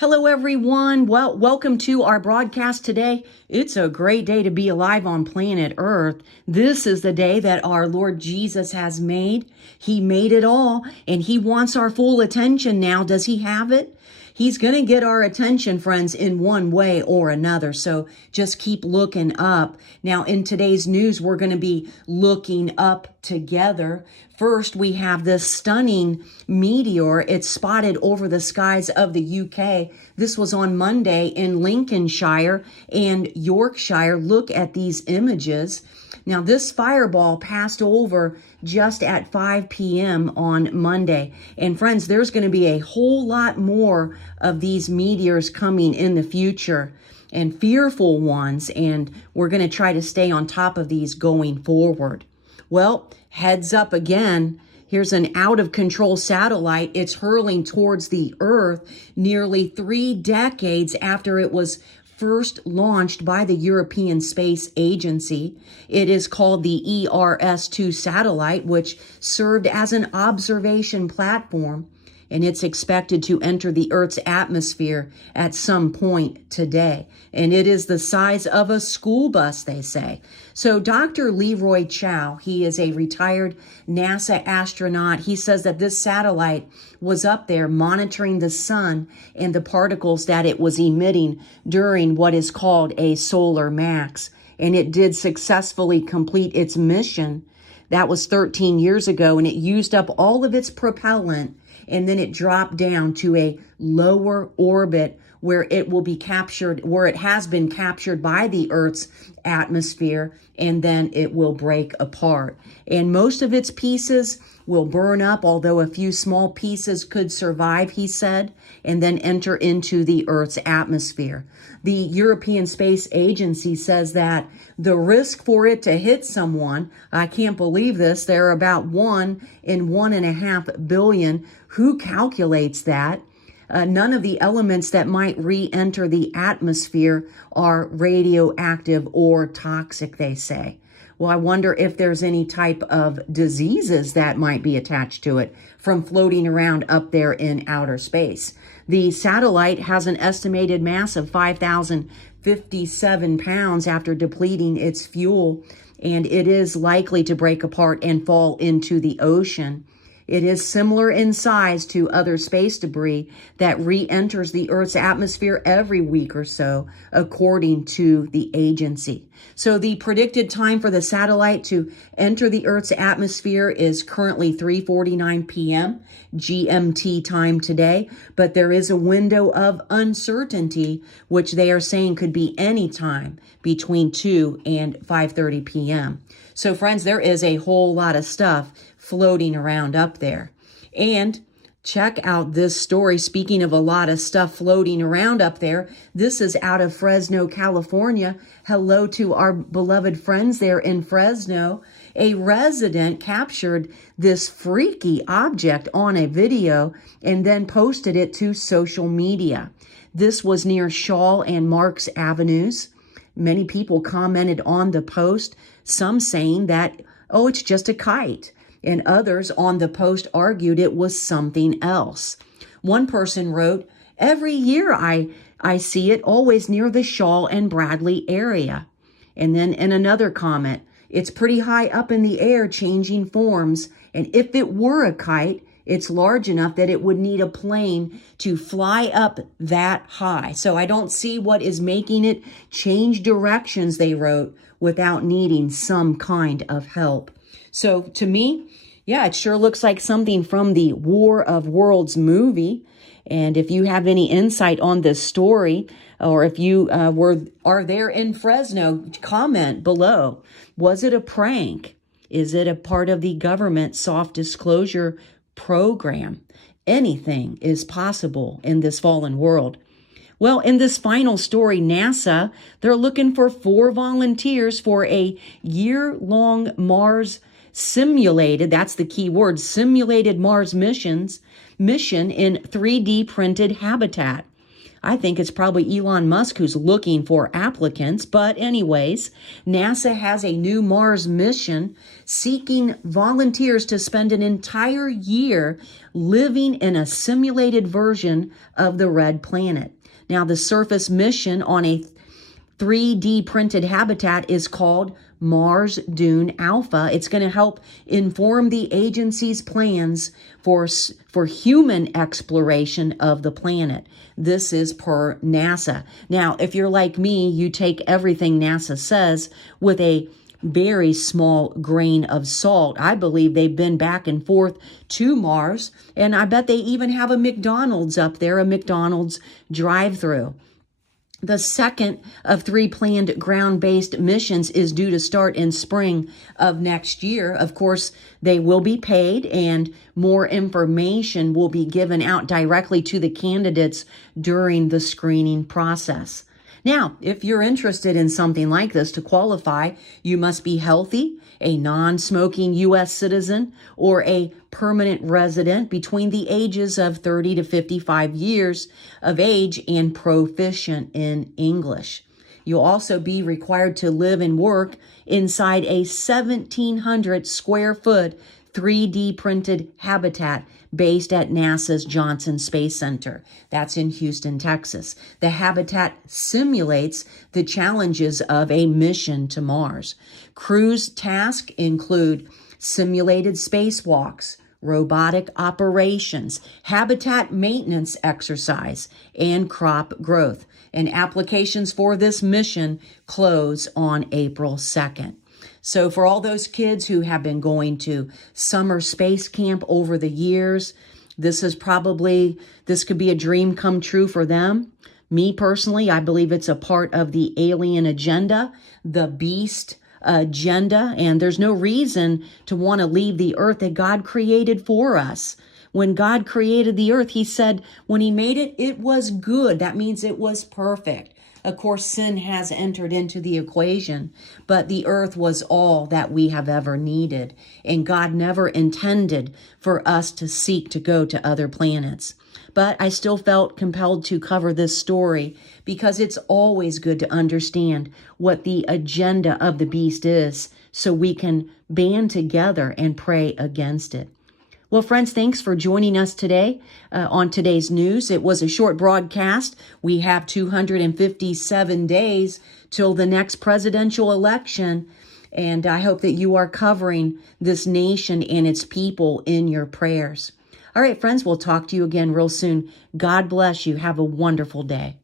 Hello, everyone. Well, welcome to our broadcast today. It's a great day to be alive on planet Earth. This is the day that our Lord Jesus has made. He made it all, and He wants our full attention now. Does He have it? He's going to get our attention, friends, in one way or another. So just keep looking up. Now, in today's news, we're going to be looking up together. First, we have this stunning meteor. It's spotted over the skies of the UK. This was on Monday in Lincolnshire and Yorkshire. Look at these images. Now, this fireball passed over just at 5 p.m. on Monday. And friends, there's going to be a whole lot more of these meteors coming in the future, and fearful ones. And we're going to try to stay on top of these going forward. Well, heads up again. Here's an out-of-control satellite. It's hurling towards the Earth nearly 3 decades after it was first launched by the European Space Agency. It is called the ERS-2 satellite, which served as an observation platform, and it's expected to enter the Earth's atmosphere at some point today. And it is the size of a school bus, they say. So Dr. Leroy Chow, he is a retired NASA astronaut. He says that this satellite was up there monitoring the sun and the particles that it was emitting during what is called a solar max. And it did successfully complete its mission. That was 13 years ago, and it used up all of its propellant, and then it dropped down to a lower orbit where it will be captured, where it has been captured by the Earth's atmosphere, and then it will break apart. And most of its pieces will burn up, although a few small pieces could survive, he said, and then enter into the Earth's atmosphere. The European Space Agency says that the risk for it to hit someone, I can't believe this, they're about 1 in 1.5 billion. Who calculates that? None of the elements that might re-enter the atmosphere are radioactive or toxic, they say. Well, I wonder if there's any type of diseases that might be attached to it from floating around up there in outer space. The satellite has an estimated mass of 5,057 pounds after depleting its fuel, and it is likely to break apart and fall into the ocean. It is similar in size to other space debris that re-enters the Earth's atmosphere every week or so, according to the agency. So the predicted time for the satellite to enter the Earth's atmosphere is currently 3:49 p.m. GMT time today, but there is a window of uncertainty, which they are saying could be any time between 2 and 5:30 p.m. So friends, there is a whole lot of stuff floating around up there. And check out this story. Speaking of a lot of stuff floating around up there, this is out of Fresno, California. Hello to our beloved friends there in Fresno. A resident captured this freaky object on a video and then posted it to social media. This was near Shaw and Marks Avenues. Many people commented on the post, some saying that, oh, it's just a kite. And others on the post argued it was something else. One person wrote, every year I see it always near the Shaw and Bradley area. And then in another comment, it's pretty high up in the air changing forms. And if it were a kite, it's large enough that it would need a plane to fly up that high. So I don't see what is making it change directions, they wrote, without needing some kind of help. So to me, yeah, it sure looks like something from the War of Worlds movie. And if you have any insight on this story, or if you are there in Fresno, comment below. Was it a prank? Is it a part of the government soft disclosure program? Anything is possible in this fallen world. Well, in this final story, NASA, they're looking for 4 volunteers for a year-long Mars simulated, that's the key word, simulated Mars mission in 3D printed habitat. I think it's probably Elon Musk who's looking for applicants. But anyways, NASA has a new Mars mission seeking volunteers to spend an entire year living in a simulated version of the red planet. Now, the surface mission on a 3D printed habitat is called Mars Dune Alpha. It's going to help inform the agency's plans for human exploration of the planet. This is per NASA. Now, if you're like me, you take everything NASA says with a very small grain of salt. I believe they've been back and forth to Mars, and I bet they even have a McDonald's up there, a McDonald's drive-through. The second of 3 planned ground-based missions is due to start in spring of next year. Of course, they will be paid, and more information will be given out directly to the candidates during the screening process. Now, if you're interested in something like this, to qualify, you must be healthy, a non-smoking U.S. citizen, or a permanent resident between the ages of 30 to 55 years of age and proficient in English. You'll also be required to live and work inside a 1,700 square foot 3D printed habitat based at NASA's Johnson Space Center. That's in Houston, Texas. The habitat simulates the challenges of a mission to Mars. Crew's tasks include simulated spacewalks, robotic operations, habitat maintenance exercise, and crop growth. And applications for this mission close on April 2nd. So for all those kids who have been going to summer space camp over the years, this could be a dream come true for them. Me personally, I believe it's a part of the alien agenda, the beast agenda, and there's no reason to want to leave the earth that God created for us. When God created the earth, he said when he made it, it was good. That means it was perfect. Of course, sin has entered into the equation, but the earth was all that we have ever needed. And God never intended for us to seek to go to other planets. But I still felt compelled to cover this story because it's always good to understand what the agenda of the beast is so we can band together and pray against it. Well, friends, thanks for joining us today on today's news. It was a short broadcast. We have 257 days till the next presidential election, and I hope that you are covering this nation and its people in your prayers. All right, friends, we'll talk to you again real soon. God bless you. Have a wonderful day.